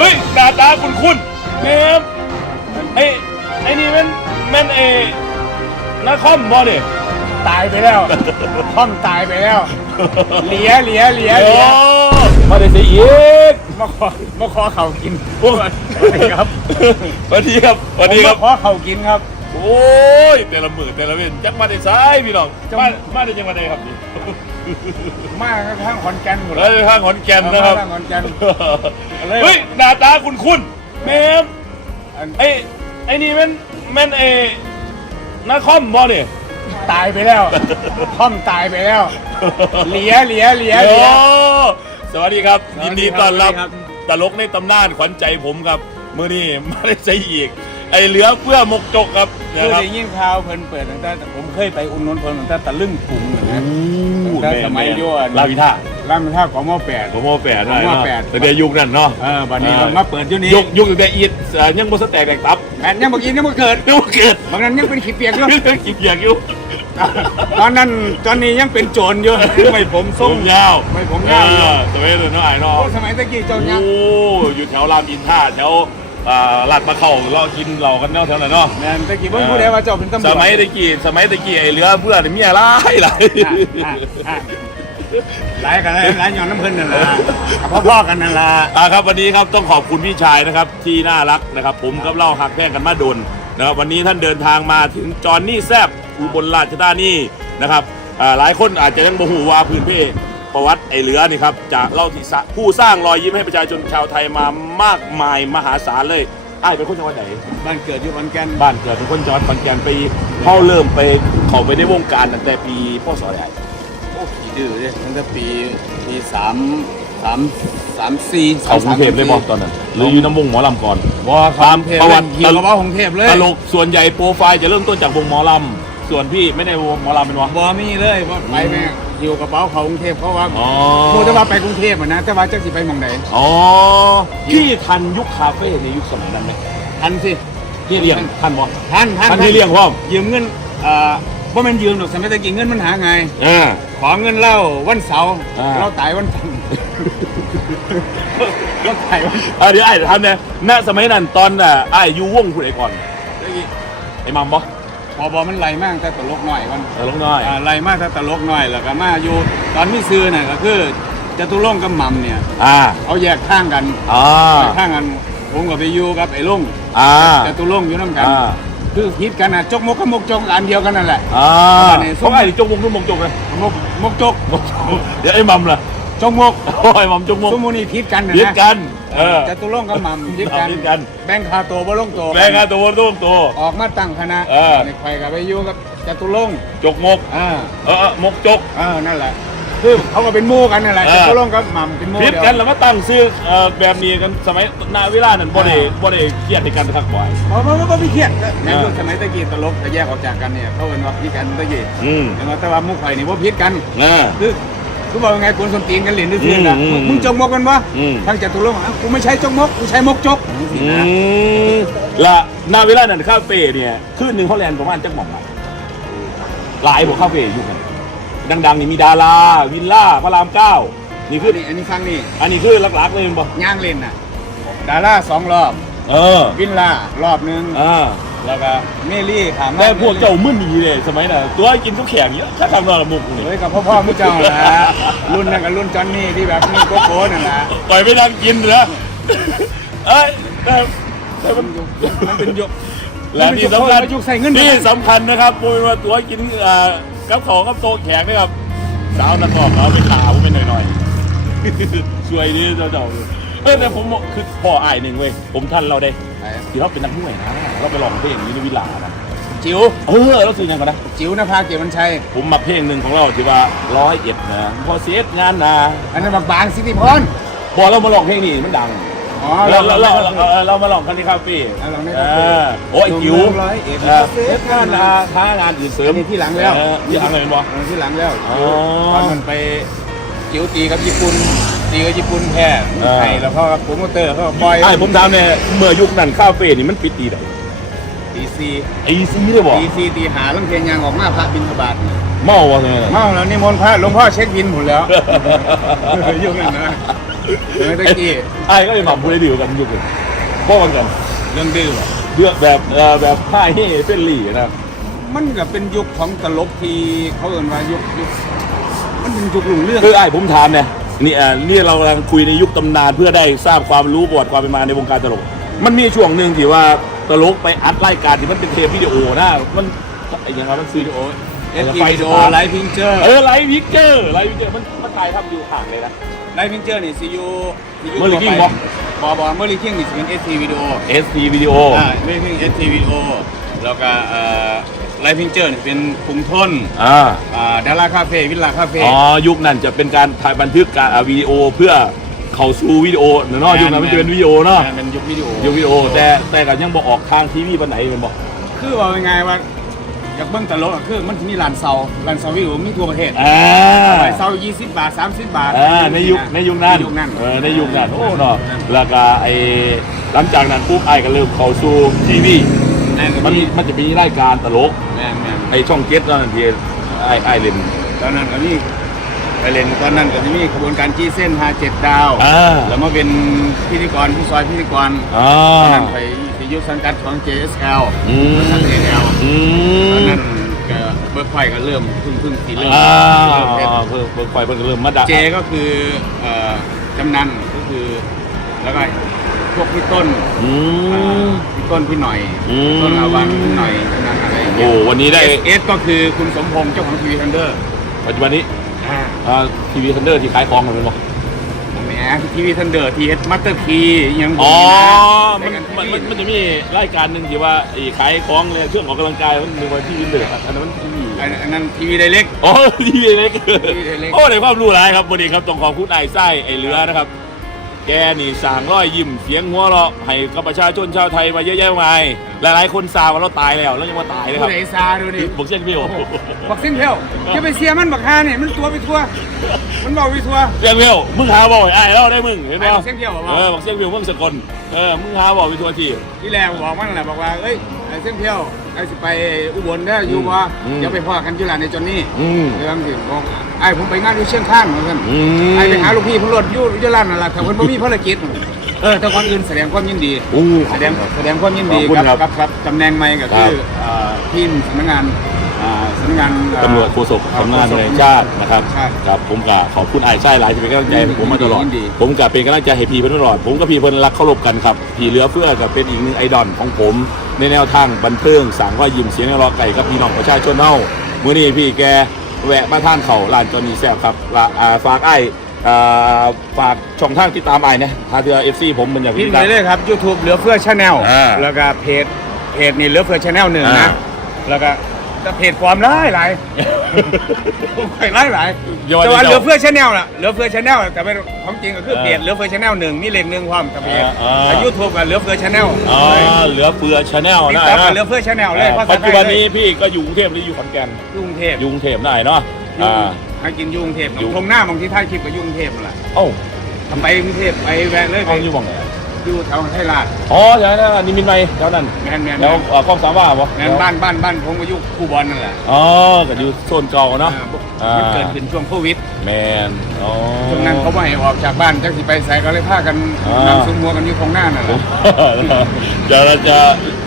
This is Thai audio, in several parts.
เฮ้ยหน้าตาคุณคุณแม่มไอ้ไอ้นี่มันมันเอนาคอมบอเนี่ยตายไปแล้วท่อมตายไปแล้ว เหลียเหลียเหลียโอ้เหลียมาได้สิอีกมาขอมาขอเขากินโอ้ยสวัสดีครับสวัสดีครับสวัสดีครับผมมาขอเขากินครับ โอ้ยแต่ละมือแต่ละเว้นจักมาได้ซ้ายพี่น้องมามาได้จังหวัดใดครับนี่ มากทั้งขอนแก่นหมดเฮ้ยข้างขอนแก่นนะครับทางขอนแก่นเฮ้ยหน้าตาคุณคุณแม่มอันไอ้ไอ้นี่มันมันเอนาคอมบอเนี่ยตายไปแล้วท่อมตายไปแล้ว เหลียเหลียเหลียเหลียโอ้สวัสดีครับสวัยิสนดีดีครับต้อนรับ สวัสดีครับ ตลกในตำนานขวัญใจผมครับมือนี้มาได้ใจอีก ไอเหลือเพื่อมกจกครับเคนะยครับได้ยินข่าวเพิ่นเปิดตั้งแต่ผมเคยไปอุ่นนนท์เพิ่นตั้งแต่ตะลึงถุงนะตั้ง แต่สมัยยั่ว ลาวิท่าร้านมันท่าของหม้อแปด ผมโมแปดได้ผมโม่เนาะแปดแต่เดี๋ยวยุคนั้นเนาะเออบัดนี้เรามาเปิดอยู่นี่ยุคยุคตั้งแต่อีดเอ่อยังบ่สแตกแตกตับแม่นยังเมื่อกี้ยังไม่เกิดยังบ่เกิดบางนั้นยังเป็นขี้เปียกอยู่เรื่องกินเบียกอยู่ตอนนั้นตอนนี้ยังเป็นโจรอยู่ไม่ผมผส้มม ยาวไม่ผมยาวอยู่เออสมัยเดินน้องไอ้เนาะโอ้สมัยตะกี้เจ้ายังโอ้ อยู่แถวรามอินทราแถว อ่าลาดมะเข้าเรากินเรากันเนาะแถวนั้นเนาะแม่นตะกี้เพิ่นพูดได้ว่าเจ้าเป็นตำรวจสมัยตะกี้สมัยตะกี้ไอ้เรือเพื่อนเมียร้ายหลายอะอะอะหลายกันหลายหลายย้อนน้ำเพิ่นนั่นล่ะกับพ่อๆกันนั่นล่ะอ่าครับวันนี้ครับต้องขอบคุณพี่ชายนะครับที่น่ารักนะครับ ผมกับเล่าหักแพงกันมาดนนะครับวันนี้ท่านเดินทางมาถึงจอนนี่แซบอุบลราชธานีนะครับอ่าหลายคนอาจจะยังบ่หูว่าพื้นเพ ประวัติไอ้เหลือนี่ครับจากเล่าที่สะผู้สร้างรอยยิ้มให้ประชาชนชาวไทยมามากมายมหาศาลเลยไอ้ายเป็นคนจังหวัดไหน บ้านเกิดอยู่ขอนแก่นบ้านเกิดเป็นคนจังหวัดขอนแก่นไปเข้าเริ่มไปเข้าไปในวงการตั้งแต่ปีพศใหญ่โอ้ขี้ดื้อเลยตั้งแต่ปีปีสามสามสามสี่เขากรุงเทพเลยบอกตอนนั้นหรืออยู่น้ำวงหมอลำก่อน บ่คตามประวัติหิวกับว่ากรุงเทพเลยตลกส่วนใหญ่โปรไฟล์จะเริ่มต้นจากวงหมอลำส่วนพี่ไม่ได้วงหมอลำเป็นวะ บ่มีเลยว่าไปแม่ หิวกระเป๋าเขากรุงเทพเพราะว่าอ๋อพูดแต่ว่าไปกรุงเทพอะนะ แต่ว่าจักสิไปหม่องไหนอ๋อพี่ทันยุคคาเฟ่ในยุคสมัยนั้นไหมทันสิพี่เลี้ยงทันบ่ทันทันทันพี่เลี้ยงพ่อมยืมเงินเอ่อบ่แม่นยืมดอกสมัยตะกี้เงินมันหาไงอ่า ขอเงินเล่าวันเสาร์อ่า เราตายวันจันทร์ เราตายวันอะเดี๋ยวไอ้ทำเนี่ยณสมัยนั้นตอนน่ะไอ้อยู่วงผู้ใดก่อนตะกี้ไอ้มัมบ่ พอบอมันไหลมากแต่ตลกหน่อยมันตลกน้อย อ่าไหลมากแต่ตลกหน่อยแล้วก็มาอยู่ตอนมีซื้อน่ะก็คือจตุรงค์กับหม่ำเนี่ยอ่าเขาแยกข้างกันอ่า แยกข้างกันผมก็ไปอยู่กับไอ้ลุงอ่า จตุรงค์อยู่น้ำกัน อ่า คือคิดกันน่ะจกมกกับมกจกอันเดียวกันนั่นแหละ อ่าอันนี้เพราะไอ้จงวงนุ่มมงจงเลยมกมกจก เดี๋ยวไอ้มัมล่ะ จกมกโอ้ยมัมจงวงสมมุตินี่คิดกันน่ะเรียกนะกันเออ จตุรงค์กับหม่ำคิดกันคิดกัน แบ่งค่าตัวบ่ลงตัวแบ่งกันตัวตัวตัว ออกมาตั้งคณะเออ ในใครก็ไปอยู่กับจตุรงค์จกมก อ่าเออเออมกจกเออนั่นแหละ คือเขาก็เป็นหมู่กันนั่นแหละเอจอตุรงค์กับหม่ำเป็นหมู่พิดเดียว กันแล้วมาตั้งซื้อเอ่อแบบนี้กันสมัยนาเวลานั้นบ่ได้บ่ได้เครียดในกันทักบ่อยเพราะเพราะว่าไม่เครียดแม้เออว่าสมัยตะกี้ตลกจะแยกออกจากกันเนี่ยเขาเป็นว่าพิดกันตะกี้อืมแต่ว่าแต่ว่าหมุกไข่นี่ว่าพิดกันอ่าคือ คือบอกยังไงคนสนตีนกันเหรียญด้วยเพื่อนนะอืมอืมมึงจกมกกันวะอืม ทางจตุรงค์อะกูไม่ใช่จกมกกูใช้มกจกอืมและนาเวลานั้นคาเฟ่เนี่ยคืนหนึงเขาแลนประมาณจักหม่อมอะหลายบ่คาเฟ่อยู่กันดังๆนี่มีดาราวิลล่าพระรามเก้านี่คืออันนี้อันนี้ฟังนี่อันนี้คือหลักๆเลยบ่ย่างเล่นน่ะดาราสองรอบ เออวินล่ารอบนึง อ่า แล้วก็เมลี่ขามแต่พวกเจ้ามึนดีเลยสมัยน่ะตัวกินข้าวแข็งเยอะถ้าทำนอนละมุกนี่เฮ้ยกับพ่อพ่อมุกเจ้าแหละรุ่นนั่นกับรุ่นจอนนี่ที่แบบนี่โกโก้นั่นแหละต่อยไม่นั่งกินเหรอเอ้ยแต่แต่มันมันเป็นยุคและที่สำคัญยุคใส่เงินที่สำคัญนะครับโมยว่าตัวกินอ่ากับของกับโต๊ะแข็งนะครับสาวนักบอกเอาไปขาผมไปหน่อยๆช่วยดิเจ้าเจ้า เออแต่ผมบอกคือพ่ออายหนึ่งเว้ยผมท่านเราได้ที่เราเป็นนักมวยนะเราไปลองเพลงนี้ในวิลานะจิ๋วเออเราซื้อยังกันนะ จิ๋วนภาเกียรติวันชัย ผมมาเพลงหนึ่งของเราที่ว่าร้อยเอ็ดนะพอเสียงานนะอันนั้นบักบางสิทธิพรพอเรามาลองเพลงนี้มันดังอ๋อเราเราเราเราเราเราเรามาลองกันที่คาเฟ่เราลองในเอคาเฟ่อโอ้ยจิ๋วร้อยเอ็ดเออเซฟงานนาค้างานอื่นเสริมนี่ที่หลังแล้วเออที่หลังเลยบ่เออที่หลังแล้วอ๋อ ตอนมันไปจิ๋วตีกับญี่ปุ่น ตีกับญี่ปุ่นแพ้เออไทยแล้วก็โปรโมเตอร์เขาก็ปล่อยไอ้ผมถามเนี่ยเมื่อยุคนั้นคาเฟ่นี่มันปิดตีไหนตีซีไอซีเลยบ่ตีซีตีหาลังเทียนยางออกมาพระบินทบาทเมาวะเนี่ยเมาแล้วนิมนต์พระหลวงพ่อเช็คบินหมดแล้ว ยุ่งนั่นนะเมื่อตะกี้ไอ้ก็ยังหม่ำพูดได้ดีกว่ากันยุคเลยพ่อกันกันเรื่องดื้อว่ะเลือกแบบเอ่อแบบผ้าเฮ่เส้นหลี่นะครับมันก็เป็นยุคของตลกที่เขาเอ่นว่ายุคยุคมันเป็นยุครุ่งเรืองคือไอ้ผมถามเนี่ย นี่อ่านี่เรากำลังคุยในยุคตำนานเพื่อได้ทราบความรู้ประวัติความเป็นมาในวงการตลก มันมีช่วงหนึ่งที่ว่าตลกไปอัดรายการที่มันเป็นเทปวิดีโอนะมันไอ้ยังไงมันซื้อวิดีโอเอสทีวิดีโอไลฟ์พิงเจอร์เออไลฟ์วิกเกอร์ไลฟ์วิกเกอร์มันมันถ่ายทำอยู่ห่างเลยนะไลฟ์พิงเจอร์นี่ซียูซียูเมื่อไหร่ทั่วที่ไปบอกบอบอเมื่อรีคิงนี่สิเป็นเอสทีวิดีโอ SP วิดีโออ่าเมื่อรีคิงเอสทีวิดีโอแล้วก็เอ่อ ไลฟ์พิงเจอร์นี่เป็นกรุงทนอ่าอ่าดาราคาเฟ่วิลล่าคาเฟ่ อ๋อยุคนั้นจะเป็นการถ่ายบันทึกการอ่าวิดีโอเพื่อเข้าสู่วิดีโอเนาะยุคนั้นมันจะเป็นวิดีโอเนาะเป็นยุควิดีโอยุควิดีโอแต่แต่ก็ยังบอกออกทางทีวีปันไหนเป็นบอกคือว่ายังไงว่าอยากเบิ่งตลกอะคือมันมีร้านเซาร้านเซาวิดีโอมีทั่วประเทศอ่าไปเซา20บาท30บาทอ่าในยุคในยุคนั้นในยุคนั้นเออในยุคนั้นโอ้เนาะแล้วก็ไอ้หลังจากนั้นปุ๊บไอ้ก็เริ่มเข้าสู่ทีวี นั่นก็มันมีมันจะมีรายการตลกแม่นแม่นไอ้ช่องเก็ตนั่นที่ไอ้ไอ้เล่นตอนนั้นก็มีไปเล่นตอนนั้นก็จะมีขบวนการจี้เส้นหาเจ็ดดาวอ่า แล้วมาเป็นพิธีกรผู้ซอยพิธีกรอ่า ตอนนั้นไปไปยุคสังกัดของ JSL อืมสังกัด JSL อืตอนมนั้นก็เบิร์กไฟก็เริ่มเพึ่งเพึ่งสีเริ่มอ่าเริ่มเล่นเพิ่มเพิ่มไฟเพิ่มเริ่มมาดัเจก็คือเอ่อกำนันก็คือแล้วก็พ วกพี่ต้นอือ่ามพี่ต้นพี่หน่อยอืม ต้นอาวังพี่หน่อยกำนันอะไรอย่างเงี้โอ้ยวันนี้ได้เอสเอสก็คือคุณสมพงษ์เจ้าของทีวีทันเดอร์ปัจจุบันนี้ทีวีทันเดอร์ที่ขายของกันเป็นบ่แหมทีวีทันเดอร์ทีเอสมัตเตอร์ทียังอ๋อมัมันมันมันมันจะมีรายการหนึ่งที่ว่าไอ้ขายของเลยเครื่องออกกำลังกายมันหนึ่งวันที่วินเดอร์อันนั้นมันทีวีอันนั้นทีวีไดเล็ก อ๋อทีวีเล็กทีวีเล็กโอ้ได้ความรู้หลายครับวันนี้ครับต้องขอบคุณไอ้ไส้ไอ้เหลือนะครับ แกนี่สร้างร้อยยิ้มเสียงหัวเราะให้กับประชาชนชาวไทยมาเยอะแยะมากมายหลายๆคนซาว่าเราตายแล้วแล้วยังมาตายเลยคผู้รับใดซาดูนี่บอกเช่นพี่โอบักเส้นเทวจะไปเสียมันบักฮาเนี่ยมันตัวไปทั่ว มันบอกไปทั่วเรียกเวลมึงหาบ่อยไอ้เราได้มึงเห็นไหมไอ้บอกเส้นเที่ยวบอกว่าเออบอกเส้นเวลมึงสกลเออมึงหาบ่อยไปทัวทีที่แรกบอกมันแหละบอกว่าเอ้ย ไอ้เส้นเที่ยวไอ้สิไปอุบลได้ออยู่บ่อืมเดี๋ยวไปพ่อกันที่ร้านในจอนนี่อืมเรื่องถึงบอกไอ้ผมไปงานที่เชียงข้างเหมือนกันอืมไอ้ไปหาลูกพี่พลรถอยู่อยู่ร้านนั่นแหละแต่คนบ่มีภารกิจเออแต่คนอื่นแสดงความยินดีโอ้แสดงแสดงความยินดีขอบคุณกับครับกับกับตำแหน่งใหม่ก็คือครับ เอ่อทีมสำนักงานอ่า สำนักงานเอ่อตำรวจโฆษกสำนักงานตำรวจแห่งชาตินะครับใช่ครับผมกะขอบคุณไอ้ไส้หลายที่เป็นกำลังใจให้ผมมาตลอดยินดีผมกะเป็นกำลังใจให้พี่เพิ่นตลอด ผมกับพี่เพิ่นรักเคารพกันครับพี่เหลือเฟือกับเป็นอีกหนึ่งไอดอลของผมในแนวทางบันเทิงสั่งว่ายิ้มเสียงรอไก่กับพี่น้องประชาชนเฮามื้อนี้พี่แกแวะมาทานเขาร้านจอนี่แซ่บครับละอ่าฝากไอ้อ่าฝากช่องทางติดตามไอ้นะถ้าเธอ FC ผมมันอยากพิมติพ์ดไปตามเลยครับ YouTube เหลือเฟือชาแนลอ่าแล้วก็เพจเพจนี่เหลือเฟือชาแนลหนึ่งอ่านะแล้วก็ แต่เพจความร้ายหลายไปร้ายหลายอย่าว่าแต่ว่าเดี๋ยวเหลือเฟือชาแนลล่ะเหลือเฟือชาแนลแต่เป็นของจริงก็คือเพจเหลือเฟือชาแนลหนึ่งมีเลขหนึ่งความแต่เพจอ่าอ่าแต่ยูทูบกับเหลือเฟือชาแนลอ๋อเหลือเฟือชาแนลติ๊กนะต็อกกับเหลือเฟือชาแนลเลยภาษาปัจไทจุยบันเลนี้ยพี่ก็อยู่กรุงเทพหรืออยู่ขอนแก่นยุ่งเทพอยู่กรุงเทพได้เนาะอ่าให้กินยุ่งเทพยุ่งตรงหน้าบางทีท่ายคลิปกับยุ่งเทพนั่นแหละ เอ้าทำไปกรุงเทพไปแวะเลยไปเอาอยู่บ้างไหน อยู่แถวไทยราชอ๋อแถวนั้นนิมิตรใหม่แถวนั้นแมนแมนแล้วเอ่อกล้องสามว่าบ่แมนบ้านบ้านบ้านผมก็อยู่คูบอลนั่นแหละอ๋อก็อยู่โซนเก่าเนาะอ่ามันเกิดขึ้นช่วงโควิดแมนอ๋อ ช่วงนั้นเขาไม่ให้ออกจากบ้านจักสิไปใส่ก็เลยพากันอ่านั่งซุ้มมัวกันอยู่ตรงหน้านั่นแหละเดี๋ยวเราจะ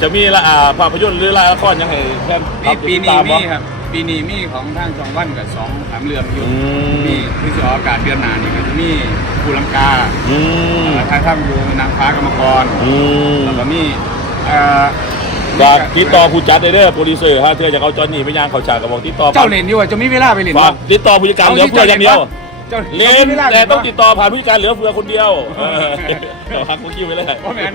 จะมีละอ่าภาพยนตร์หรือละครยังไงแค่ปีปีนี้มีครับ ปีนี้มีของทางสองวันกับสองสามเรื่องอยู่อืม มีที่จะออกอากาศเดือนหน้านี่ก็จะมีภูลังกาอืมถ่ายทำอยู่นางฟ้ากรรมกรอืมแล้วก็มีเอ่อฝากติดต่อผู้จัดได้เด้อโปรดิวเซอร์ฮะเธอจะเอาจอห์นนี่ไปย่างเขาฉากกับบอกติดต่อเจ้าเล่นอยู่ว่าจะมีเวลาไปเล่นฝากติดต่อผู้จัดการเหลือเฟืออย่างเดียว เจ้าเล่นจ้ามีวาแต่ต้องบ่ติดต่อผ่านผู้จัดการเหลือเฟือคนเดียวเออเดี๋ยวพักคุคิวไปเลยเพราะแมน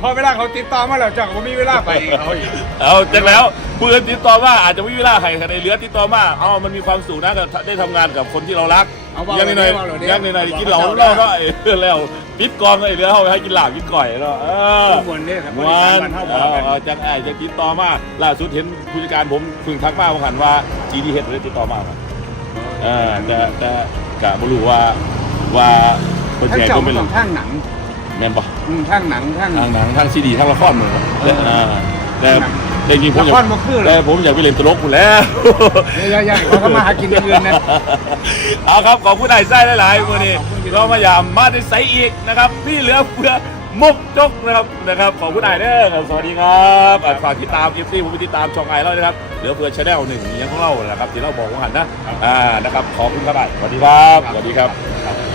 พอเวลาเขาติดต่อมาแล้วเจ้าก็บ่มีเวลาไปเขาอีกเอาจากแล้วเพื่อนติดต่อมาอาจจะไม่มีเวลาให้ในเหลือติดต่อมาเอามันมีความสุขนะกับได้ทำงานกับคนที่เรารักเอาเบายังหน่อยเบาเบายังหน่อยเบากินเหล้าเบาเหล้าก็ไอ้เรื่องแล้วปิดกองไอ้เหลือเขาให้กินเหล้ากินก่อยเนาะเออมวนเนี่ยครับมบวริการนบ้านเฮาบเอาอกกันเอาจากไอ้จะติดต่อมาล่าสุดเห็นผู้จัดการผมเพึ่งทักมาเมื่อหันว่า GDH เลยติดต่อมาครับเออแต่แต่ กะไม่รู้ว่าว่าคนท่านแก่เจ้าก็มัไม่นต้รู้องทางหนังแม่นปะอืมทางหนังทางทางหนังทางซีดีทางละครเหมือนกันแต่อ่าแต่หนังแแต่จริงๆผมอยาละครกบ่คือเลยแต่ผมอยากไปเล่นตลกคุณแล้วเยอะๆเขาก็มาหากินอย่างอื่นนะ เอาครับขอบคุณนายไส้หลายๆวันนี้เรามายามมาได้ใสอีกนะครับ พี่เหลือเฟือ มุกจกนะครับนะครับขอบคุณนายเด้อครับสวัสดีครับอะฝากติดตามเอฟซีผมไปติดตามช่องไอเล่านะครับเหลือเฟือชาแนลหนึ่งอย่างของเรานะครับที่เราบอกว่าหันนะอ่านะครับขอบคุณครับอะสวัสดีครับสวัสดีครับ